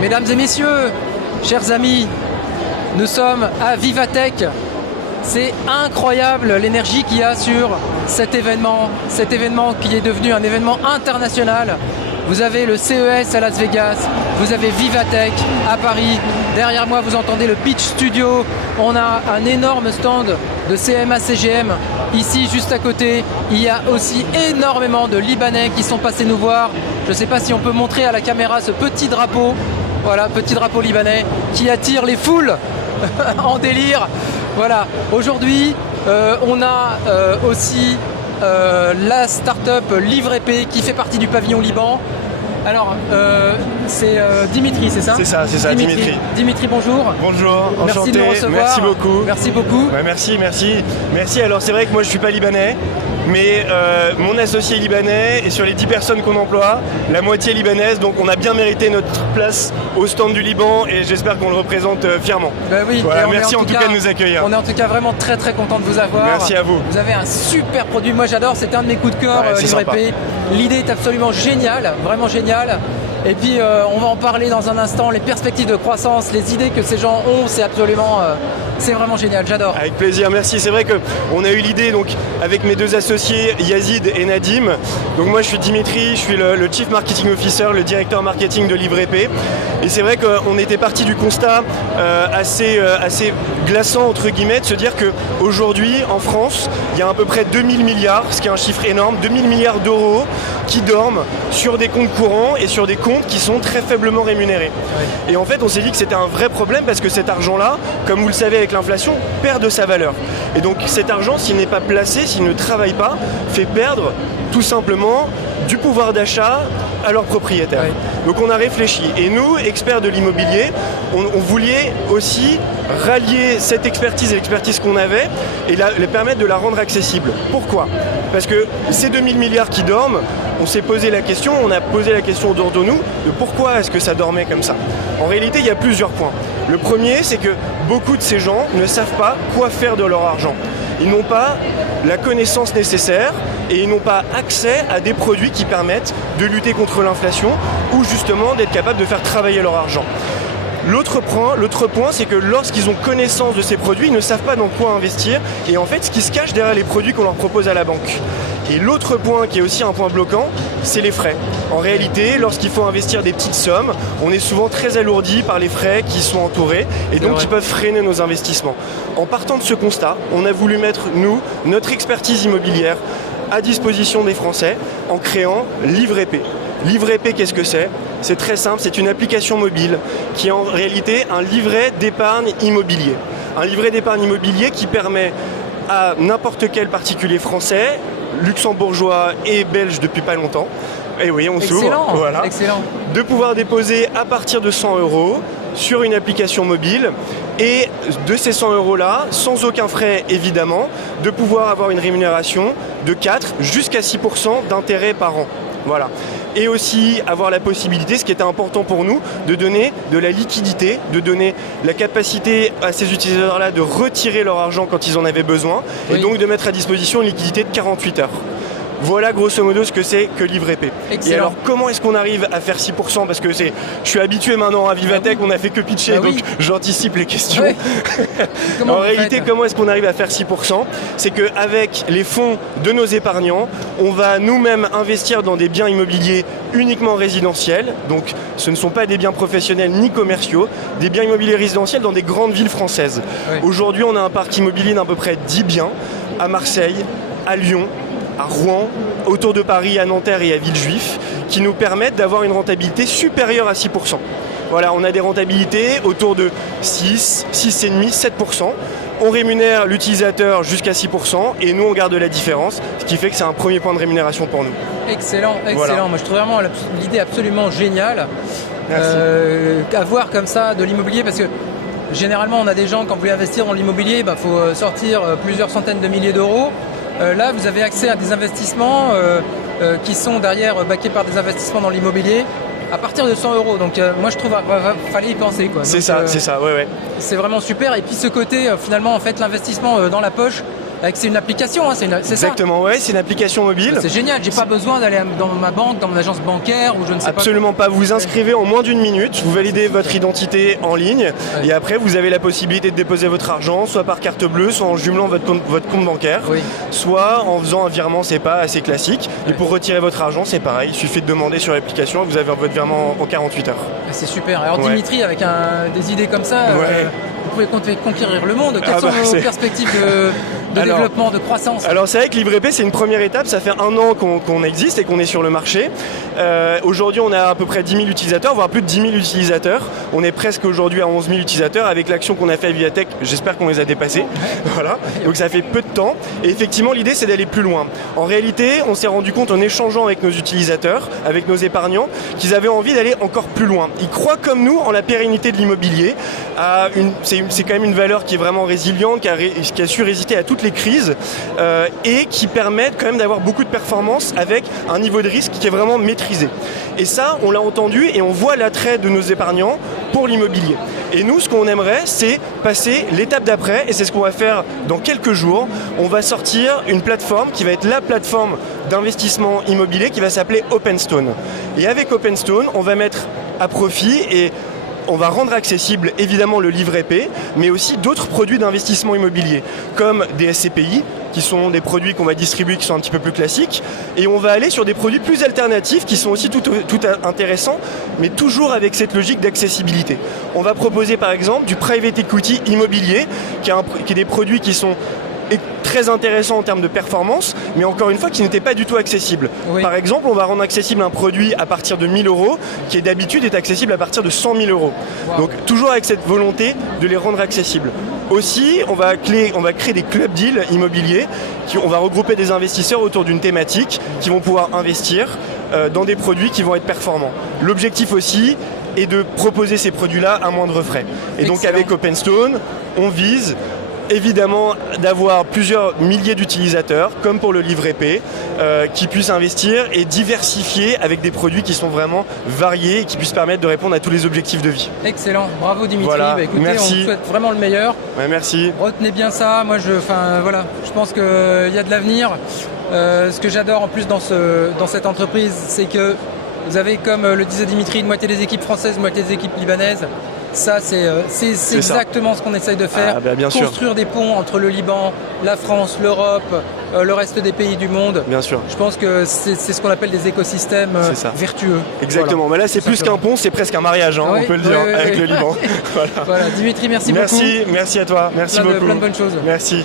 Mesdames et messieurs, chers amis, nous sommes à Vivatech. C'est incroyable l'énergie qu'il y a sur cet événement qui est devenu un événement international. Vous avez le CES à Las Vegas, vous avez Vivatech à Paris. Derrière moi, vous entendez le Pitch Studio. On a un énorme stand de CMA-CGM. Ici, juste à côté, il y a aussi énormément de Libanais qui sont passés nous voir. Je ne sais pas si on peut montrer à la caméra ce petit drapeau. Voilà, petit drapeau libanais qui attire les foules en délire. Voilà, aujourd'hui, on a aussi la start-up Livrepay qui fait partie du pavillon Liban. Alors, c'est Dimitri, c'est ça? C'est ça, Dimitri. Dimitri, bonjour. Bonjour, merci enchanté. De nous recevoir. Merci beaucoup. Merci beaucoup. Ouais, merci. Alors, c'est vrai que moi, je suis pas libanais, mais mon associé est libanais et sur les 10 personnes qu'on emploie, la moitié est libanaise, donc on a bien mérité notre place au stand du Liban et j'espère qu'on le représente fièrement. Ben oui, voilà, merci en tout cas de nous accueillir. On est en tout cas vraiment très très content de vous avoir. Merci à vous. Vous avez un super produit, moi j'adore, c'est un de mes coups de cœur, Livrepay. L'idée est absolument géniale, vraiment géniale. Et puis on va en parler dans un instant, les perspectives de croissance, les idées que ces gens ont, c'est absolument, c'est vraiment génial, j'adore. Avec plaisir, merci. C'est vrai qu'on a eu l'idée donc avec mes deux associés Yazid et Nadim. Donc moi je suis Dimitri, je suis le Chief Marketing Officer, le directeur marketing de Livrepay. Et c'est vrai qu'on était parti du constat assez glaçant entre guillemets de se dire qu'aujourd'hui en France, il y a à peu près 2000 milliards, ce qui est un chiffre énorme, 2000 milliards d'euros qui dorment sur des comptes courants et sur des comptes qui sont très faiblement rémunérés. Oui. Et en fait, on s'est dit que c'était un vrai problème parce que cet argent-là, comme vous le savez avec l'inflation, perd de sa valeur. Et donc cet argent, s'il n'est pas placé, s'il ne travaille pas, fait perdre tout simplement du pouvoir d'achat à leurs propriétaires. Oui. Donc on a réfléchi. Et nous, experts de l'immobilier, on voulait aussi rallier cette expertise et l'expertise qu'on avait et les permettre de la rendre accessible. Pourquoi ? Parce que ces 2000 milliards qui dorment, on s'est posé la question, on a posé la question autour de nous de pourquoi est-ce que ça dormait comme ça. En réalité, il y a plusieurs points. Le premier, c'est que beaucoup de ces gens ne savent pas quoi faire de leur argent. Ils n'ont pas la connaissance nécessaire et ils n'ont pas accès à des produits qui permettent de lutter contre l'inflation ou justement d'être capables de faire travailler leur argent. L'autre point, c'est que lorsqu'ils ont connaissance de ces produits, ils ne savent pas dans quoi investir et en fait, ce qui se cache derrière les produits qu'on leur propose à la banque. Et l'autre point qui est aussi un point bloquant, c'est les frais. En réalité, lorsqu'il faut investir des petites sommes, on est souvent très alourdi par les frais qui sont entourés et donc qui peuvent freiner nos investissements. En partant de ce constat, on a voulu mettre, nous, notre expertise immobilière à disposition des Français en créant Livrepay. Livrepay, qu'est-ce que c'est ? C'est très simple, c'est une application mobile qui est en réalité un livret d'épargne immobilier. Un livret d'épargne immobilier qui permet à n'importe quel particulier français, luxembourgeois et belge depuis pas longtemps, et oui, on s'ouvre, voilà, excellent, de pouvoir déposer à partir de 100 € sur une application mobile et de ces 100 € là, sans aucun frais évidemment, de pouvoir avoir une rémunération de 4 jusqu'à 6% d'intérêt par an. Voilà. Et aussi avoir la possibilité, ce qui était important pour nous, de donner de la liquidité, de donner la capacité à ces utilisateurs-là de retirer leur argent quand ils en avaient besoin, et donc de mettre à disposition une liquidité de 48 heures. Voilà grosso modo ce que c'est que Livrepay. Et alors comment est-ce qu'on arrive à faire 6% ? Parce que je suis habitué maintenant à Vivatech, on n'a fait que pitcher, donc j'anticipe les questions. Oui. En réalité, comment est-ce qu'on arrive à faire 6% ? C'est qu'avec les fonds de nos épargnants, on va nous-mêmes investir dans des biens immobiliers uniquement résidentiels. Donc ce ne sont pas des biens professionnels ni commerciaux, des biens immobiliers résidentiels dans des grandes villes françaises. Oui. Aujourd'hui, on a un parc immobilier d'à peu près 10 biens à Marseille, à Lyon, à Rouen, autour de Paris, à Nanterre et à Villejuif, qui nous permettent d'avoir une rentabilité supérieure à 6%. Voilà, on a des rentabilités autour de 6, 6,5, 7%. On rémunère l'utilisateur jusqu'à 6% et nous on garde la différence, ce qui fait que c'est un premier point de rémunération pour nous. Excellent. Voilà. Moi je trouve vraiment l'idée absolument géniale. À voir comme ça de l'immobilier parce que généralement on a des gens quand vous voulez investir dans l'immobilier, faut sortir plusieurs centaines de milliers d'euros. Là, vous avez accès à des investissements qui sont derrière backés par des investissements dans l'immobilier à partir de 100 €. Donc moi, je trouve qu'il fallait y penser, quoi. C'est ça, ouais. C'est vraiment super. Et puis ce côté, finalement, en fait, l'investissement dans la poche, C'est une application, hein, c'est ça? Exactement, ouais, c'est une application mobile. C'est génial, j'ai pas besoin d'aller dans ma banque, dans mon agence bancaire ou je ne sais pas. Absolument pas. Vous vous inscrivez en moins d'1 minute, vous validez votre identité en ligne et après vous avez la possibilité de déposer votre argent soit par carte bleue, soit en jumelant votre compte bancaire, soit en faisant un virement SEPA assez classique. Et pour retirer votre argent, c'est pareil, il suffit de demander sur l'application et vous avez votre virement en 48 heures. C'est super. Alors Dimitri, avec des idées comme ça, vous pouvez conquérir le monde. Quelles sont vos perspectives de développement, de croissance? Alors c'est vrai que LivreP c'est une première étape, ça fait 1 an qu'on existe et qu'on est sur le marché. Aujourd'hui on a à peu près 10 000 utilisateurs, voire plus de 10 000 utilisateurs. On est presque aujourd'hui à 11 000 utilisateurs. Avec l'action qu'on a fait à Vivatech, j'espère qu'on les a dépassés. Voilà. Donc ça fait peu de temps. Et effectivement l'idée c'est d'aller plus loin. En réalité on s'est rendu compte en échangeant avec nos utilisateurs, avec nos épargnants, qu'ils avaient envie d'aller encore plus loin. Ils croient comme nous en la pérennité de l'immobilier. C'est quand même une valeur qui est vraiment résiliente, qui a su résister à toutes les crises et qui permettent quand même d'avoir beaucoup de performance avec un niveau de risque qui est vraiment maîtrisé. Et ça, on l'a entendu et on voit l'attrait de nos épargnants pour l'immobilier. Et nous, ce qu'on aimerait, c'est passer l'étape d'après, et c'est ce qu'on va faire dans quelques jours. On va sortir une plateforme qui va être la plateforme d'investissement immobilier qui va s'appeler OpenStone. Et avec OpenStone, on va mettre à profit et on va rendre accessible évidemment le livret P, mais aussi d'autres produits d'investissement immobilier, comme des SCPI, qui sont des produits qu'on va distribuer qui sont un petit peu plus classiques, et on va aller sur des produits plus alternatifs qui sont aussi tout intéressants, mais toujours avec cette logique d'accessibilité. On va proposer par exemple du private equity immobilier, qui est des produits qui sont très intéressant en termes de performance, mais encore une fois qui n'était pas du tout accessible. Par exemple, on va rendre accessible un produit à partir de 1 000 euros qui d'habitude est accessible à partir de 100 000 euros. Donc toujours avec cette volonté de les rendre accessibles. Aussi, on va créer des club deals immobiliers, on va regrouper des investisseurs autour d'une thématique qui vont pouvoir investir dans des produits qui vont être performants. L'objectif aussi est de proposer ces produits-là à moindre frais. Et donc avec OpenStone, on vise évidemment d'avoir plusieurs milliers d'utilisateurs, comme pour le livret P, qui puissent investir et diversifier avec des produits qui sont vraiment variés et qui puissent permettre de répondre à tous les objectifs de vie. Excellent, bravo Dimitri. Voilà. Écoutez, merci. On vous souhaite vraiment le meilleur. Merci. Retenez bien ça, moi je pense qu'il y a de l'avenir. Ce que j'adore en plus dans cette entreprise, c'est que vous avez, comme le disait Dimitri, une moitié des équipes françaises, une moitié des équipes libanaises. Ça, c'est exactement ce qu'on essaye de faire. Construire des ponts entre le Liban, la France, l'Europe, le reste des pays du monde. Bien sûr. Je pense que c'est ce qu'on appelle des écosystèmes vertueux. Exactement. Voilà. Mais là, c'est plus qu'un pont, c'est presque un mariage, on peut le dire, avec le Liban. Voilà. Dimitri, merci beaucoup. Merci à toi. Merci beaucoup. Plein de bonnes choses. Merci.